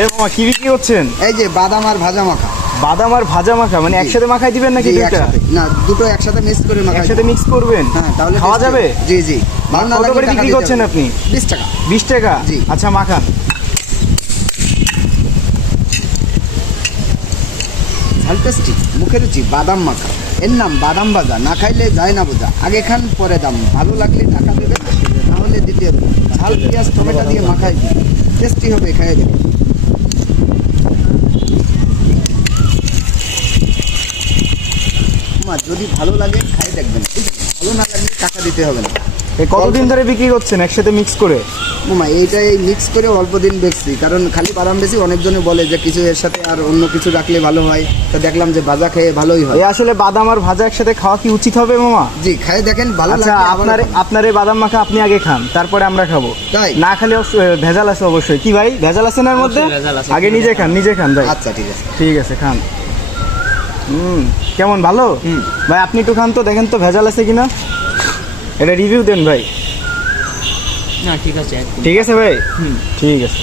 এই মামা কি বিক্রি করছেন? এই যে বাদাম আর ভাজা মাখা। বাদাম আর ভাজা মাখা মানে একসাথে মাখাই দিবেন নাকি জি, দুইটা? একসাথে। না, দুটো একসাথে মিক্স করে মাখা। একসাথে মিক্স করবেন? হ্যাঁ, তাহলে খাওয়া tasty যাবে? হবে। জি জি। ভালো না কত লাগলে করে টাকা বিক্রি দিতে করছেন হবে। আপনি? 20 টাকা। 20 টাকা? জি। আচ্ছা মাখান। ঝাল টেস্টি, মুখে রুচি, বাদাম মাখা। এর নাম বাদাম ভাজা, না খাইলে যায় না বোঝা। আগে খান পরে দাম, ভালো লাগলে টাকা দেবেন, না হলে দিতে হবে। ঝাল পেঁয়াজ টমেটো দিয়ে মাখাই দিন, টেস্টি হবে, খাইয়ে দেবেন। মা, যদি ভালো লাগে খাই দেখবেন, ঠিক আছে? ভালো না লাগলে টাকা দিতে হবে না। এই কতদিন ধরে বিক্রি করছেন একসাথে মিক্স করে? মামা এইটাই মিক্স করে অল্প দিন বেচছি, কারণ খালি বাদাম বেশি। অনেকজনে বলে যে কিছু এর সাথে আর অন্য কিছু রাখলে ভালো হয়, তো দেখলাম যে ভাজা খেয়ে ভালোই হয়। এই আসলে বাদাম আর ভাজা একসাথে খাওয়া কি উচিত হবে মামা? জি, খাই দেখেন, ভালো আচ্ছা লাগে। আবার আপনার এই বাদাম মাখা আপনি আগে খান, তারপরে আমরা খাবো। তাই? না খেলে ভেজাল আছে অবশ্যই। কি ভাই, ভেজাল আছে না এর মধ্যে? অবশ্যই ভেজাল আছে। আগে নিজে খান ভাই। আচ্ছা, ঠিক আছে। ঠিক আছে, খান। কেমন, ভালো? ভাই আপনি একটু খান তো, দেখেন তো ভেজাল আছে কিনা। এটা রিভিউ দেন ভাই। না ঠিক আছে একদম। ঠিক আছে ভাই, ঠিক আছে।